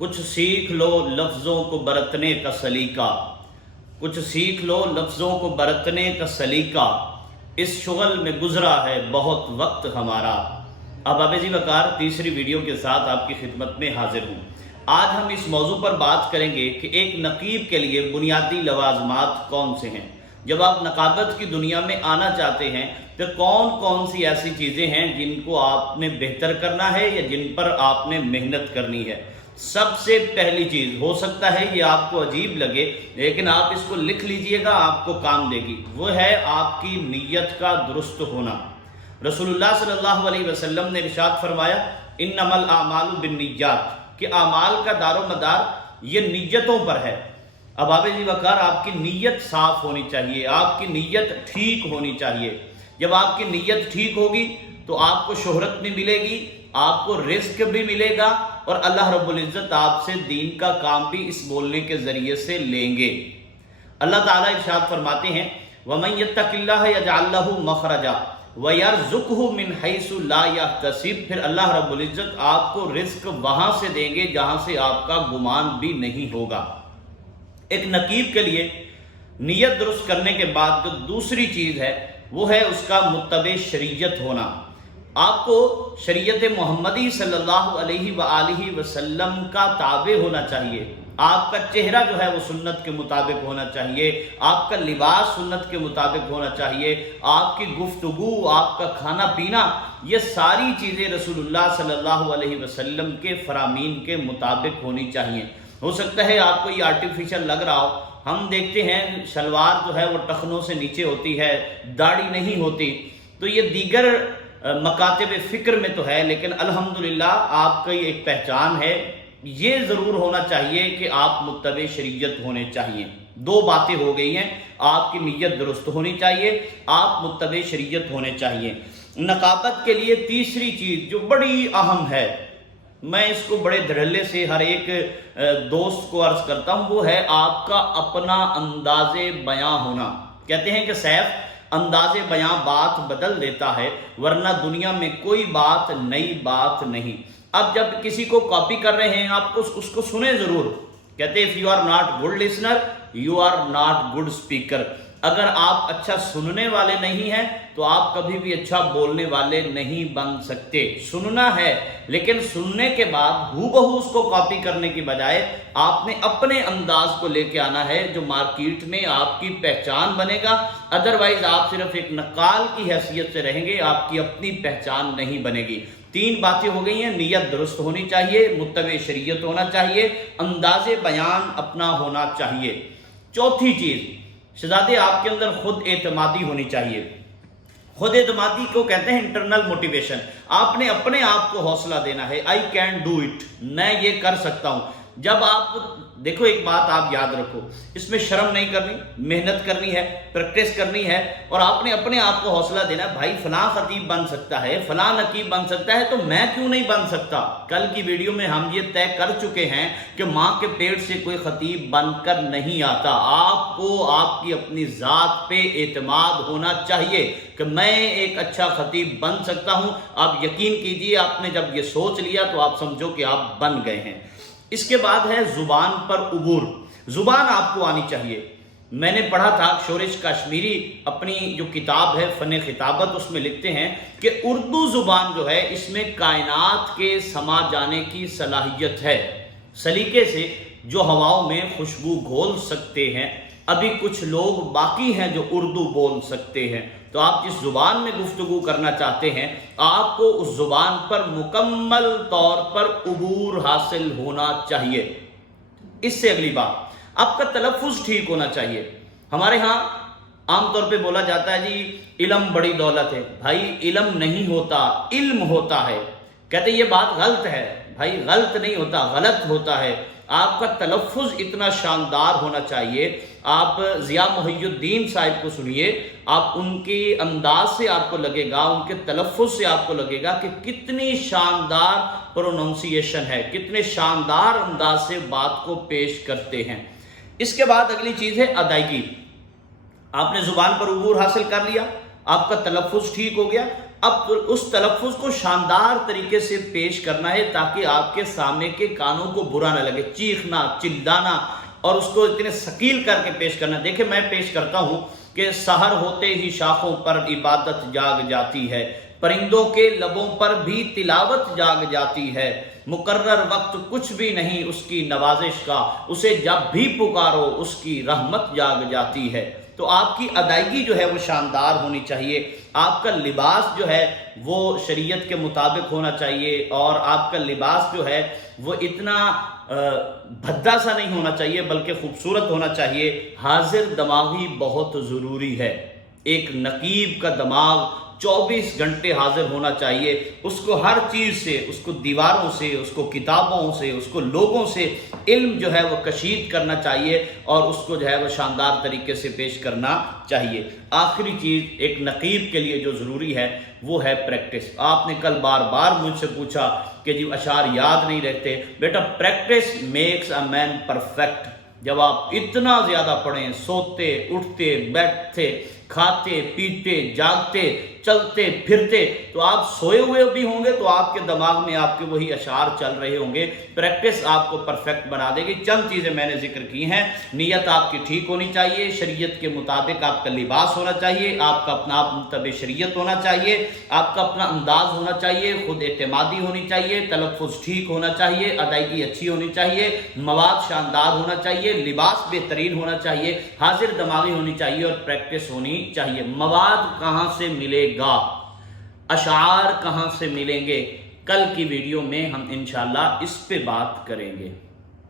کچھ سیکھ لو لفظوں کو برتنے کا سلیقہ، کچھ سیکھ لو لفظوں کو برتنے کا سلیقہ، اس شغل میں گزرا ہے بہت وقت ہمارا۔ احباب جی وقار تیسری ویڈیو کے ساتھ آپ کی خدمت میں حاضر ہوں۔ آج ہم اس موضوع پر بات کریں گے کہ ایک نقیب کے لیے بنیادی لوازمات کون سے ہیں۔ جب آپ نقابت کی دنیا میں آنا چاہتے ہیں تو کون کون سی ایسی چیزیں ہیں جن کو آپ نے بہتر کرنا ہے یا جن پر آپ نے محنت کرنی ہے۔ سب سے پہلی چیز، ہو سکتا ہے یہ آپ کو عجیب لگے لیکن آپ اس کو لکھ لیجئے گا، آپ کو کام دے گی، وہ ہے آپ کی نیت کا درست ہونا۔ رسول اللہ صلی اللہ علیہ وسلم نے ارشاد فرمایا انما الاعمال بالنیات، کہ اعمال کا دار و مدار یہ نیتوں پر ہے۔ احباب جی وقار آپ کی نیت صاف ہونی چاہیے، آپ کی نیت ٹھیک ہونی چاہیے۔ جب آپ کی نیت ٹھیک ہوگی تو آپ کو شہرت بھی ملے گی، آپ کو رزق بھی ملے گا، اور اللہ رب العزت آپ سے دین کا کام بھی اس بولنے کے ذریعے سے لیں گے۔ اللہ تعالیٰ ارشاد فرماتے ہیں وَمَن يَتَّقِ اللَّهَ يَجْعَل لَّهُ مَخْرَجًا وَيَرْزُقْهُ مِنْ حَيْثُ لَا يَحْتَسِبُ، پھر اللہ رب العزت آپ کو رزق وہاں سے دیں گے جہاں سے آپ کا گمان بھی نہیں ہوگا۔ ایک نقیب کے لیے نیت درست کرنے کے بعد جو دوسری چیز ہے وہ ہے اس کا متبع شریعت ہونا۔ آپ کو شریعت محمدی صلی اللہ علیہ وآلہ وسلم کا تابع ہونا چاہیے۔ آپ کا چہرہ جو ہے وہ سنت کے مطابق ہونا چاہیے، آپ کا لباس سنت کے مطابق ہونا چاہیے، آپ کی گفتگو، آپ کا کھانا پینا، یہ ساری چیزیں رسول اللہ صلی اللہ علیہ وسلم کے فرامین کے مطابق ہونی چاہیے۔ ہو سکتا ہے آپ کو یہ آرٹیفیشل لگ رہا ہو، ہم دیکھتے ہیں شلوار جو ہے وہ ٹخنوں سے نیچے ہوتی ہے، داڑھی نہیں ہوتی، تو یہ دیگر مکاتب فکر میں تو ہے، لیکن الحمدللہ آپ کی ایک پہچان ہے۔ یہ ضرور ہونا چاہیے کہ آپ متبع شریعت ہونے چاہیے۔ دو باتیں ہو گئی ہیں، آپ کی نیت درست ہونی چاہیے، آپ متبع شریعت ہونے چاہیے۔ نقابت کے لیے تیسری چیز جو بڑی اہم ہے، میں اس کو بڑے دھڑلے سے ہر ایک دوست کو عرض کرتا ہوں، وہ ہے آپ کا اپنا انداز بیاں ہونا۔ کہتے ہیں کہ سیف انداز بیاں بات بدل دیتا ہے، ورنہ دنیا میں کوئی بات نئی بات نہیں۔ اب جب کسی کو کاپی کر رہے ہیں آپ کو اس کو سنیں ضرور۔ کہتے ہیں if you are not good listener you are not good speaker، اگر آپ اچھا سننے والے نہیں ہیں تو آپ کبھی بھی اچھا بولنے والے نہیں بن سکتے۔ سننا ہے لیکن سننے کے بعد ہو بہو اس کو کاپی کرنے کی بجائے آپ نے اپنے انداز کو لے کے آنا ہے جو مارکیٹ میں آپ کی پہچان بنے گا۔ ادروائز آپ صرف ایک نقال کی حیثیت سے رہیں گے، آپ کی اپنی پہچان نہیں بنے گی۔ تین باتیں ہو گئی ہیں، نیت درست ہونی چاہیے، متبع شریعت ہونا چاہیے، انداز بیان اپنا ہونا چاہیے۔ چوتھی چیز، شہزادے آپ کے اندر خود اعتمادی ہونی چاہیے۔ خود اعتمادی کو کہتے ہیں انٹرنل موٹیویشن۔ آپ نے اپنے آپ کو حوصلہ دینا ہے، آئی کین ڈو اٹ، میں یہ کر سکتا ہوں۔ جب آپ دیکھو ایک بات آپ یاد رکھو، اس میں شرم نہیں کرنی، محنت کرنی ہے، پریکٹس کرنی ہے، اور آپ نے اپنے آپ کو حوصلہ دینا ہے بھائی فلاں خطیب بن سکتا ہے، فلاں نقیب بن سکتا ہے تو میں کیوں نہیں بن سکتا۔ کل کی ویڈیو میں ہم یہ طے کر چکے ہیں کہ ماں کے پیٹ سے کوئی خطیب بن کر نہیں آتا۔ آپ کو آپ کی اپنی ذات پہ اعتماد ہونا چاہیے کہ میں ایک اچھا خطیب بن سکتا ہوں۔ آپ یقین کیجئے آپ نے جب یہ سوچ لیا تو آپ سمجھو کہ آپ بن گئے ہیں۔ اس کے بعد ہے زبان پر عبور، زبان آپ کو آنی چاہیے۔ میں نے پڑھا تھا شورش کشمیری اپنی جو کتاب ہے فن خطابت، اس میں لکھتے ہیں کہ اردو زبان جو ہے اس میں کائنات کے سما جانے کی صلاحیت ہے۔ سلیقے سے جو ہواؤں میں خوشبو گھول سکتے ہیں، ابھی کچھ لوگ باقی ہیں جو اردو بول سکتے ہیں۔ تو آپ جس زبان میں گفتگو کرنا چاہتے ہیں آپ کو اس زبان پر مکمل طور پر عبور حاصل ہونا چاہیے۔ اس سے اگلی بات، آپ کا تلفظ ٹھیک ہونا چاہیے۔ ہمارے ہاں عام طور پہ بولا جاتا ہے جی علم بڑی دولت ہے۔ بھائی علم نہیں ہوتا، علم ہوتا ہے۔ کہتے یہ بات غلط ہے، بھائی غلط نہیں ہوتا، غلط ہوتا ہے۔ آپ کا تلفظ اتنا شاندار ہونا چاہیے۔ آپ ضیاء محی الدین صاحب کو سنیے، آپ ان کے انداز سے آپ کو لگے گا، ان کے تلفظ سے آپ کو لگے گا کہ کتنی شاندار پروننسیشن ہے، کتنے شاندار انداز سے بات کو پیش کرتے ہیں۔ اس کے بعد اگلی چیز ہے ادائیگی۔ آپ نے زبان پر عبور حاصل کر لیا، آپ کا تلفظ ٹھیک ہو گیا، اب اس تلفظ کو شاندار طریقے سے پیش کرنا ہے تاکہ آپ کے سامنے کے کانوں کو برا نہ لگے، چیخنا، چلانا اور اس کو اتنے ثقیل کر کے پیش کرنا۔ دیکھیں میں پیش کرتا ہوں کہ سحر ہوتے ہی شاخوں پر عبادت جاگ جاتی ہے، پرندوں کے لبوں پر بھی تلاوت جاگ جاتی ہے، مقرر وقت کچھ بھی نہیں اس کی نوازش کا، اسے جب بھی پکارو اس کی رحمت جاگ جاتی ہے۔ تو آپ کی ادائیگی جو ہے وہ شاندار ہونی چاہیے، آپ کا لباس جو ہے وہ شریعت کے مطابق ہونا چاہیے، اور آپ کا لباس جو ہے وہ اتنا بھدا سا نہیں ہونا چاہیے بلکہ خوبصورت ہونا چاہیے۔ حاضر دماغی بہت ضروری ہے، ایک نقیب کا دماغ 24 گھنٹے حاضر ہونا چاہیے، اس کو ہر چیز سے، اس کو دیواروں سے، اس کو کتابوں سے، اس کو لوگوں سے علم جو ہے وہ کشید کرنا چاہیے اور اس کو جو ہے وہ شاندار طریقے سے پیش کرنا چاہیے۔ آخری چیز ایک نقیب کے لیے جو ضروری ہے وہ ہے پریکٹس۔ آپ نے کل بار بار مجھ سے پوچھا کہ جی اشعار یاد نہیں رہتے، بیٹا practice makes a man perfect. جب آپ اتنا زیادہ پڑھیں، سوتے اٹھتے بیٹھتے کھاتے پیتے جاگتے چلتے پھرتے، تو آپ سوئے ہوئے بھی ہوں گے تو آپ کے دماغ میں آپ کے وہی اشعار چل رہے ہوں گے۔ پریکٹس آپ کو پرفیکٹ بنا دے گی۔ چند چیزیں میں نے ذکر کی ہیں، نیت آپ کی ٹھیک ہونی چاہیے، شریعت کے مطابق آپ کا لباس ہونا چاہیے، آپ کا اپنا متبع شریعت ہونا چاہیے، آپ کا اپنا انداز ہونا چاہیے، خود اعتمادی ہونی چاہیے، تلفظ ٹھیک ہونا چاہیے، ادائیگی اچھی ہونی چاہیے، مواد شاندار ہونا چاہیے، لباس بہترین ہونا چاہیے، حاضر دماغی ہونی چاہیے اور پریکٹس ہونی چاہیے۔ مواد کہاں سے ملے گا، اشعار کہاں سے ملیں گے، کل کی ویڈیو میں ہم انشاءاللہ اس پہ بات کریں گے۔